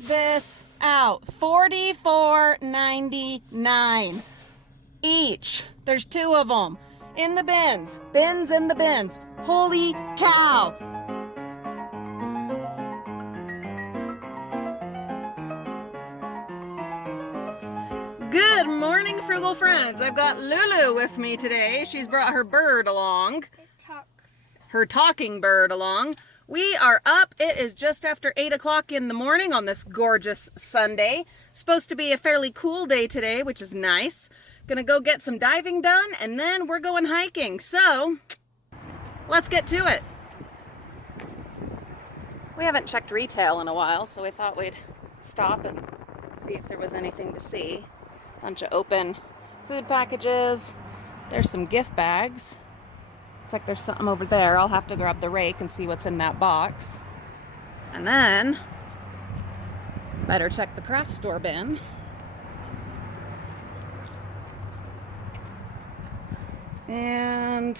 this out. $44.99 each. There's 2 of them in the bins. Bins in the bins. Holy cow. Good morning, Frugal Friends. I've got Lulu with me today. She's brought her bird along. It talks. Her talking bird along. We are up. It is just after 8 o'clock in the morning on this gorgeous Sunday. Supposed to be a fairly cool day today, which is nice. Gonna go get some diving done, and then we're going hiking. So, let's get to it. We haven't checked retail in a while, so we thought we'd stop and see if there was anything to see. Bunch of open food packages. There's some gift bags. Looks like there's something over there. I'll have to grab the rake and see what's in that box. And then, better check the craft store bin. And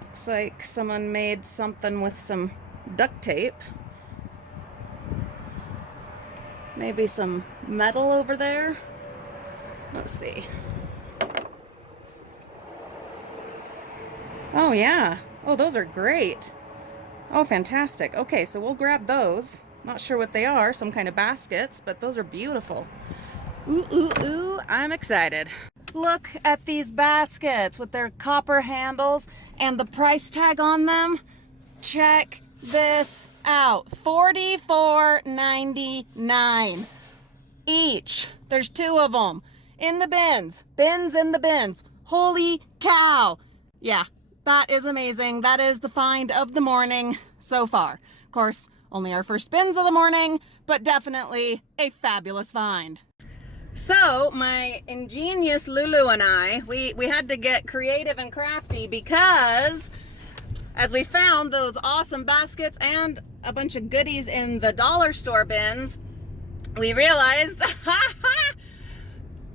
looks like someone made something with some duct tape. Maybe some metal over there. Let's see. Oh yeah. Oh, those are great. Oh, fantastic. Okay, so we'll grab those. Not sure what they are, some kind of baskets, but those are beautiful. Ooh, ooh, ooh, I'm excited. Look at these baskets with their copper handles and the price tag on them. Check this out. $44.99 each. There's 2 of them in the bins. Bins in the bins. Holy cow. Yeah, that is amazing. That is the find of the morning so far. Of course, only our first bins of the morning, but definitely a fabulous find. So, my ingenious Lulu and I, we had to get creative and crafty because as we found those awesome baskets and a bunch of goodies in the dollar store bins, we realized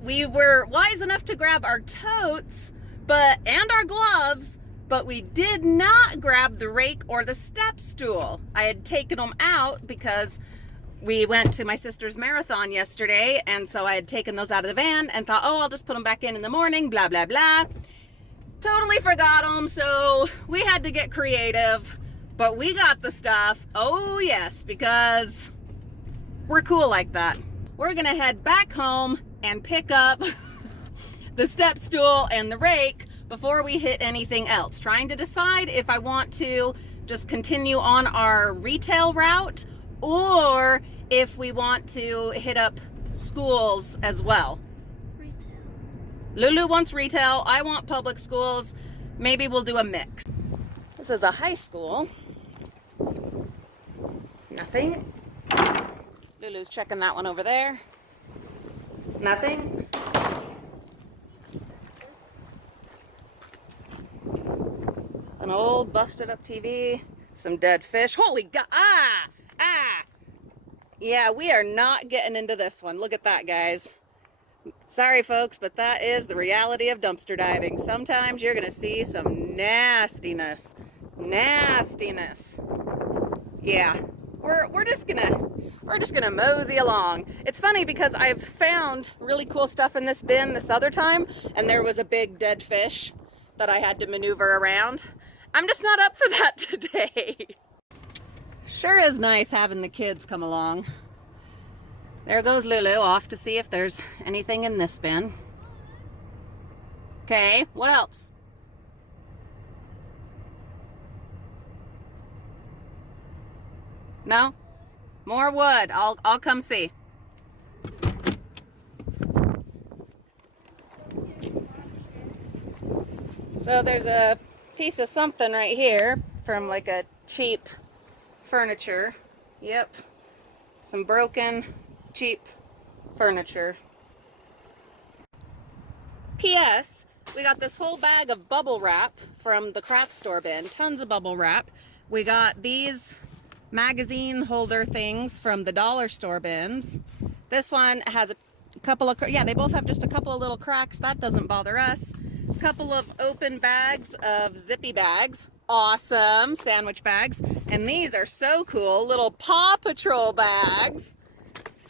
we were wise enough to grab our totes and our gloves, but we did not grab the rake or the step stool. I had taken them out because we went to my sister's marathon yesterday, and so I had taken those out of the van and thought, oh, I'll just put them back in the morning, blah, blah, blah. Totally forgot them, so we had to get creative, but we got the stuff. Oh, yes, because we're cool like that. We're gonna head back home and pick up the step stool and the rake before we hit anything else. Trying to decide if I want to just continue on our retail route or if we want to hit up schools as well. Retail. Lulu wants retail, I want public schools. Maybe we'll do a mix. This is a high school. Nothing. Lulu's checking that one over there. Nothing. An old busted up TV. Some dead fish. Holy God. Ah! Yeah, we are not getting into this one. Look at that, guys. Sorry, folks, but that is the reality of dumpster diving. Sometimes you're gonna see some nastiness. Nastiness. Yeah, we're just gonna mosey along. It's funny because I've found really cool stuff in this bin this other time, and there was a big dead fish that I had to maneuver around. I'm just not up for that today. Sure is nice having the kids come along. There goes Lulu off to see if there's anything in this bin. Okay, what else? No? More wood. I'll come see. So there's a piece of something right here from like a cheap furniture. Yep. Some broken, cheap furniture. P.S. We got this whole bag of bubble wrap from the craft store bin. Tons of bubble wrap. We got these magazine holder things from the dollar store bins. This one has a couple of, yeah, they both have just a couple of little cracks. That doesn't bother us. A couple of open bags of zippy bags. Awesome sandwich bags. And these are so cool, little Paw Patrol bags.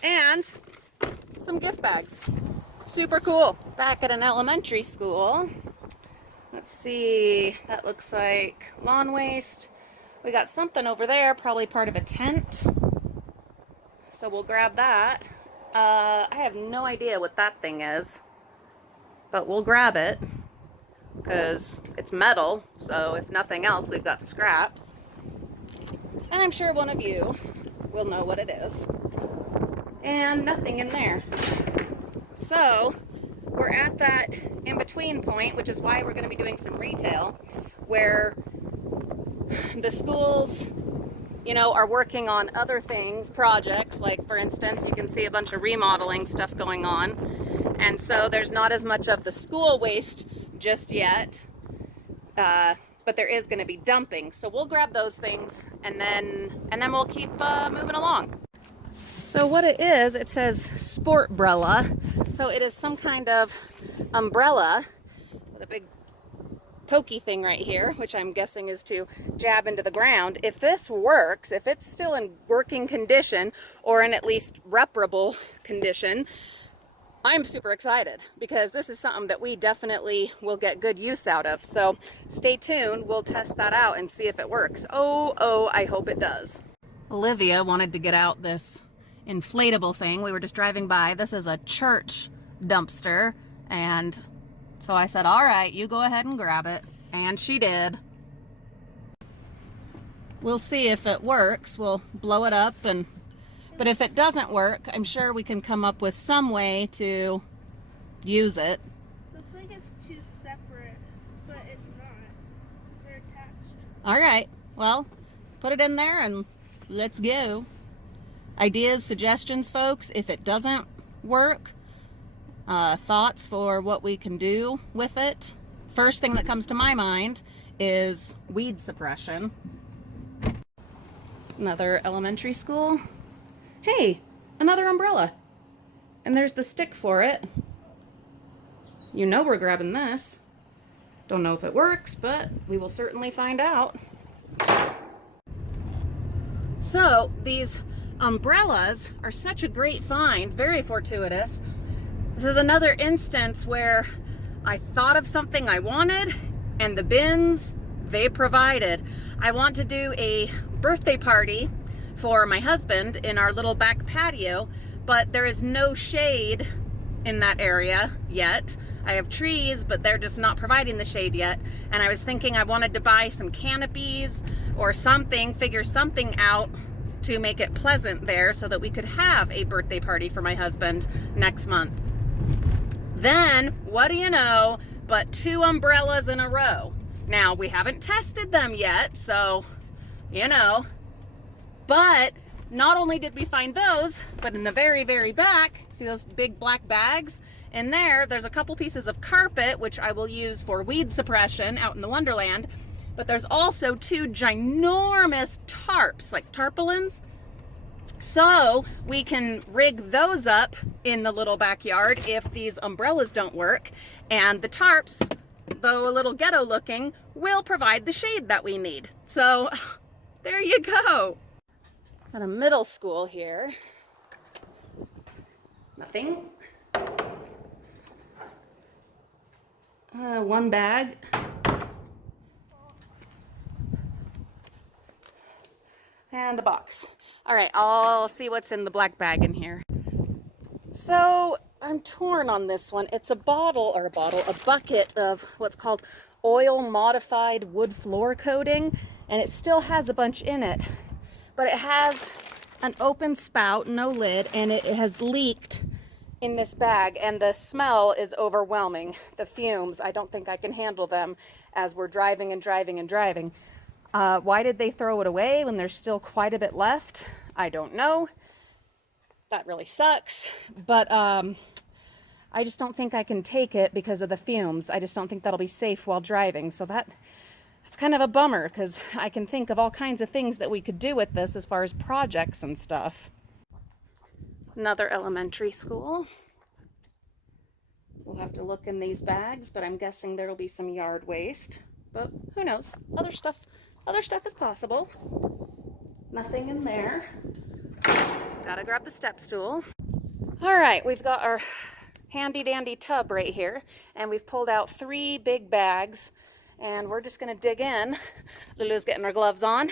and some gift bags. Super cool. Back at an elementary school. Let's see, that looks like lawn waste. We got something over there, probably part of a tent. So we'll grab that. I have no idea what that thing is, but we'll grab it because it's metal. So if nothing else, we've got scrap. And I'm sure one of you will know what it is. And nothing in there. So we're at that in-between point, which is why we're going to be doing some retail, where the schools, you know, are working on other things, projects, like for instance, you can see a bunch of remodeling stuff going on. And so there's not as much of the school waste just yet, but there is going to be dumping. So we'll grab those things and then we'll keep moving along. So what it is, it says Sportbrella. So it is some kind of umbrella with a big pokey thing right here, which I'm guessing is to jab into the ground. If this works, if it's still in working condition or in at least reparable condition, I'm super excited because this is something that we definitely will get good use out of. So stay tuned, we'll test that out and see if it works. Oh, I hope it does. Olivia wanted to get out this inflatable thing. We were just driving by. This is a church dumpster, and so I said, all right, you go ahead and grab it. And she did. We'll see if it works. We'll blow it up, but if it doesn't work, I'm sure we can come up with some way to use it. Looks like it's two separate, but it's not, because they're attached. All right, well, put it in there and let's go. Ideas, suggestions, folks, if it doesn't work, thoughts for what we can do with it. First thing that comes to my mind is weed suppression. Another elementary school. Hey, another umbrella. And there's the stick for it. You know we're grabbing this. Don't know if it works, but we will certainly find out. So these umbrellas are such a great find, very fortuitous. This is another instance where I thought of something I wanted and the bins they provided. I want to do a birthday party for my husband in our little back patio, but there is no shade in that area yet. I have trees, but they're just not providing the shade yet. And I was thinking I wanted to buy some canopies or something, figure something out to make it pleasant there so that we could have a birthday party for my husband next month. Then, what do you know, but 2 umbrellas in a row. Now, we haven't tested them yet, so, you know, but not only did we find those, but in the very, very back, see those big black bags? In there, there's a couple pieces of carpet, which I will use for weed suppression out in the Wonderland, but there's also 2 ginormous tarps, like tarpaulins. So we can rig those up in the little backyard if these umbrellas don't work. And the tarps, though a little ghetto looking, will provide the shade that we need. So there you go. At a middle school here. Nothing. One bag. And a box. All right, I'll see what's in the black bag in here. So I'm torn on this one. It's a bucket of what's called oil modified wood floor coating, and it still has a bunch in it, but it has an open spout, no lid, and it has leaked in this bag, and the smell is overwhelming. The fumes, I don't think I can handle them as we're driving and driving and driving. Why did they throw it away when there's still quite a bit left? I don't know. That really sucks, but I just don't think I can take it because of the fumes. I just don't think that'll be safe while driving. So that's kind of a bummer because I can think of all kinds of things that we could do with this as far as projects and stuff. Another elementary school. We'll have to look in these bags, but I'm guessing there'll be some yard waste. But who knows? Other stuff is possible. Nothing in there. Gotta grab the step stool. All right, we've got our handy dandy tub right here, and we've pulled out 3 big bags, and we're just gonna dig in. Lulu's getting her gloves on,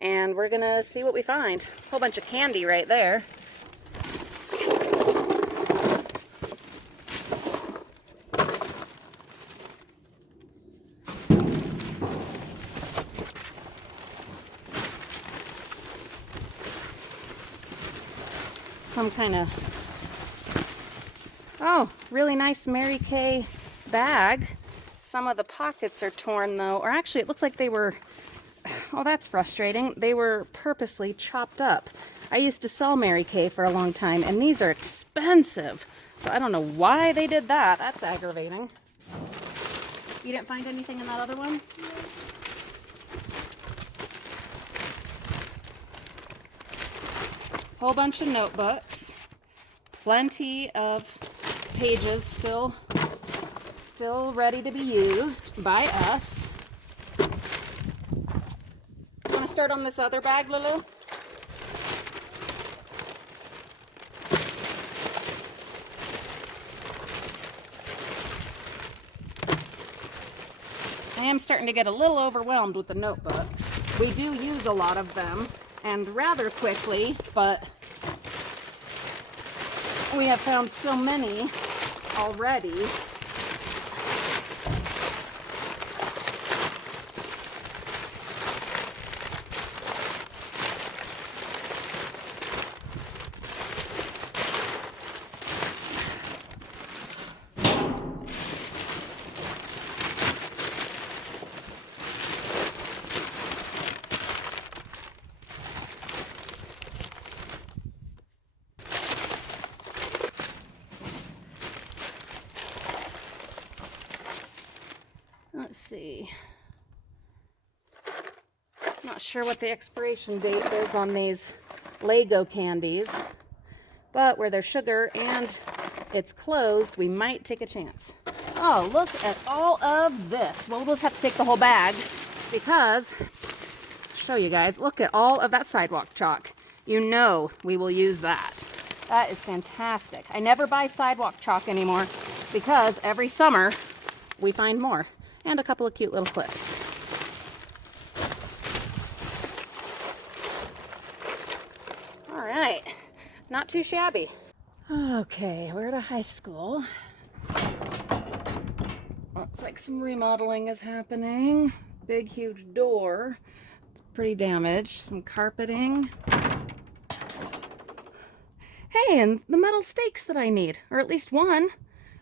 and we're gonna see what we find. A whole bunch of candy right there. Some kind of, oh, really nice Mary Kay bag. Some of the pockets are torn though, or actually it looks like they were, oh, that's frustrating. They were purposely chopped up. I used to sell Mary Kay for a long time, and these are expensive. So I don't know why they did that. That's aggravating. You didn't find anything in that other one? Whole bunch of notebooks, plenty of pages still ready to be used by us. You want to start on this other bag, Lulu? I am starting to get a little overwhelmed with the notebooks. We do use a lot of them, and rather quickly, but we have found so many already. Let's see. Not sure what the expiration date is on these Lego candies, but where there's sugar and it's closed, we might take a chance. Oh, look at all of this. Well, we'll just have to take the whole bag because, show you guys, look at all of that sidewalk chalk. You know we will use that. That is fantastic. I never buy sidewalk chalk anymore because every summer we find more. And a couple of cute little clips. All right, not too shabby. Okay, we're at a high school. Looks like some remodeling is happening. Big, huge door. It's pretty damaged. Some carpeting. Hey, and the metal stakes that I need, or at least one.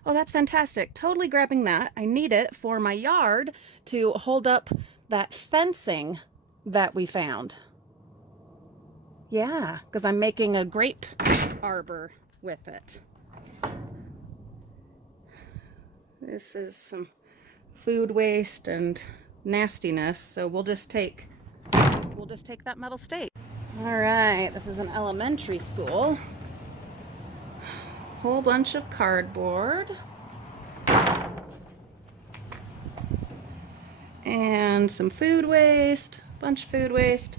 Oh, that's fantastic. Totally grabbing that. I need it for my yard to hold up that fencing that we found. Yeah, because I'm making a grape arbor with it. This is some food waste and nastiness, so we'll just take that metal stake. All right, this is an elementary school. Whole bunch of cardboard and some food waste, bunch of food waste,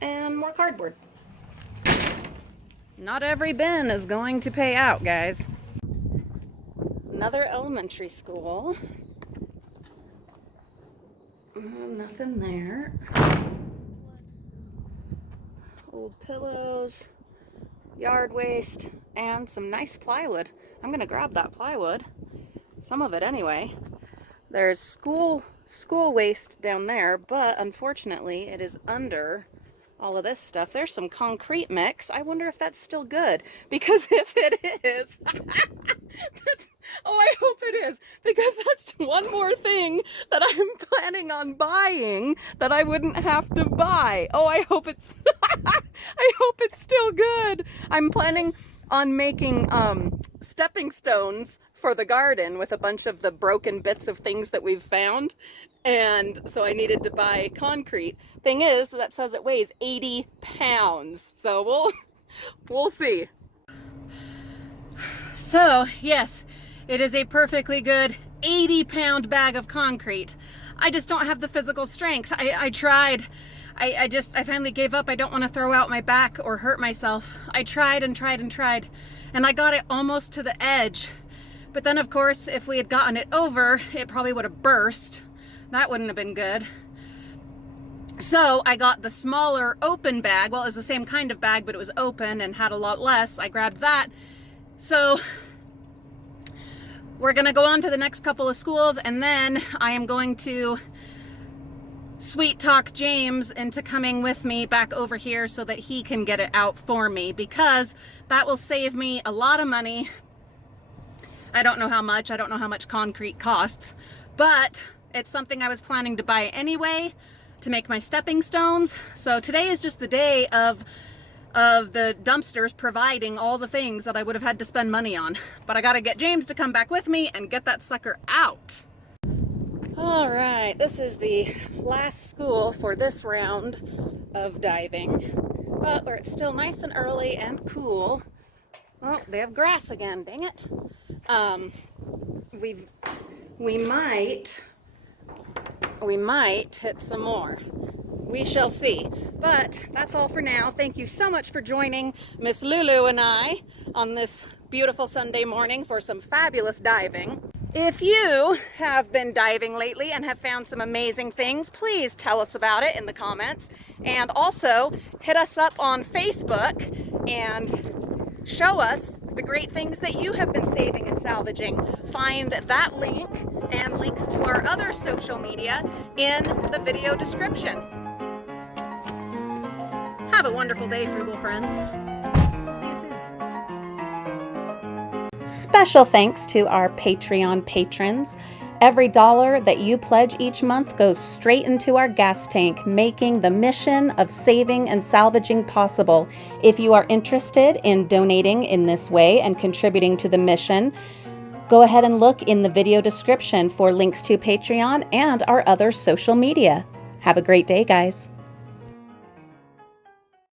and more cardboard. Not every bin is going to pay out, guys. Another elementary school. Nothing there. Old pillows. Yard waste, and some nice plywood. I'm gonna grab that plywood, some of it anyway. There's school waste down there, but unfortunately it is under all of this stuff. There's some concrete mix. I wonder if that's still good, because if it is, oh, I hope it is, because that's one more thing that I'm planning on buying that I wouldn't have to buy. Oh, I hope it's I hope it's still good. I'm planning on making stepping stones for the garden with a bunch of the broken bits of things that we've found, and so I needed to buy concrete. Thing is, that says it weighs 80 pounds, so we'll see. So yes, it is a perfectly good 80-pound bag of concrete. I just don't have the physical strength. I tried I finally gave up. I don't want to throw out my back or hurt myself. I tried and tried and tried, and I got it almost to the edge. But then, of course, if we had gotten it over, it probably would have burst. That wouldn't have been good. So I got the smaller open bag. Well, it was the same kind of bag, but it was open and had a lot less. I grabbed that. So we're gonna go on to the next couple of schools, and then I am going to sweet talk James into coming with me back over here so that he can get it out for me, because that will save me a lot of money. I don't know how much. I don't know how much concrete costs, but it's something I was planning to buy anyway to make my stepping stones. So today is just the day of the dumpsters providing all the things that I would have had to spend money on. But I gotta get James to come back with me and get that sucker out. All right, this is the last school for this round of diving, but where it's still nice and early and cool. Oh, they have grass again, dang it. We might hit some more. We shall see. But that's all for now. Thank you so much for joining Miss Lulu and I on this beautiful Sunday morning for some fabulous diving. If you have been diving lately and have found some amazing things, please tell us about it in the comments. And also hit us up on Facebook and show us the great things that you have been saving and salvaging. Find that link and links to our other social media in the video description. Have a wonderful day, Frugal friends. See you soon. Special thanks to our Patreon patrons. Every dollar that you pledge each month goes straight into our gas tank, making the mission of saving and salvaging possible. If you are interested in donating in this way and contributing to the mission, go ahead and look in the video description for links to Patreon and our other social media. Have a great day, guys.